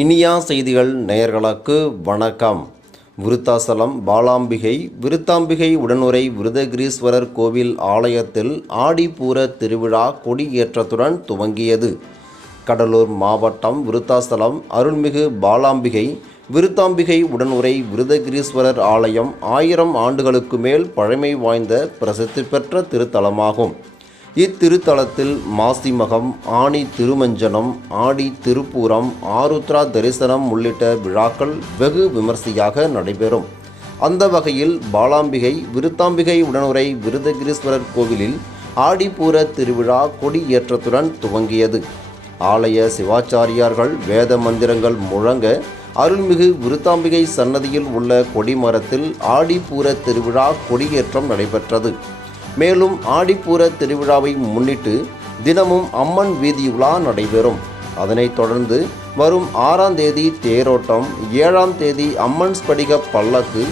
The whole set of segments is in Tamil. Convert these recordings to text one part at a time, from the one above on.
இனியா செய்திகள் நேயர்களுக்கு வணக்கம். விருத்தாசலம் விருத்தாம்பிகை உடனுறை விருதகிரீஸ்வரர் கோவில் ஆலயத்தில் ஆடிப்பூர திருவிழா கொடியேற்றத்துடன் துவங்கியது. கடலூர் மாவட்டம் விருத்தாசலம் அருள்மிகு விருத்தாம்பிகை உடனுறை விருதகிரீஸ்வரர் ஆலயம் 1000 ஆண்டுகளுக்கு மேல் பழமை வாய்ந்த பிரசித்தி பெற்ற திருத்தலமாகும். இத்திருத்தலத்தில் மாசிமகம், ஆணி திருமஞ்சனம், ஆடி திருப்பூரம், ஆருத்ரா தரிசனம் உள்ளிட்ட விழாக்கள் வெகு விமர்சையாக நடைபெறும். அந்த வகையில் விருத்தாம்பிகை உடனுறை விருதகிரீஸ்வரர் கோவிலில் ஆடிப்பூர திருவிழா கொடியேற்றத்துடன் துவங்கியது. ஆலய சிவாச்சாரியார்கள் வேத மந்திரங்கள் முழங்க அருள்மிகு விருத்தாம்பிகை சன்னதியில் உள்ள கொடிமரத்தில் ஆடிப்பூர திருவிழா கொடியேற்றம் நடைபெற்றது. மேலும் ஆடிப்பூர திருவிழாவை முன்னிட்டு தினமும் அம்மன் வீதியுலா நடைபெறும். அதனைத் தொடர்ந்து வரும் 6ஆம் தேதி தேரோட்டம், 7ஆம் தேதி அம்மன் ஸ்படிக பல்லக்கு,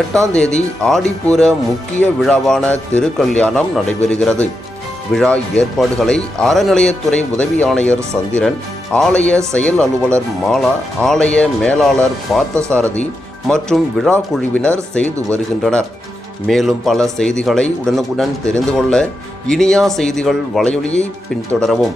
8ஆம் தேதி ஆடிப்பூர முக்கிய விழாவான திருக்கல்யாணம் நடைபெறுகிறது. விழா ஏற்பாடுகளை அறநிலையத்துறை உதவி ஆணையர் சந்திரன், ஆலய செயல் அலுவலர் மாலா, ஆலய மேலாளர் பார்த்தசாரதி மற்றும் விழா குழுவினர் செய்து வருகின்றனர். மேலும் பல செய்திகளை உடனுக்குடன் தெரிந்து கொள்ள இனியா செய்திகள் வலையொலியை பின்தொடரவும்.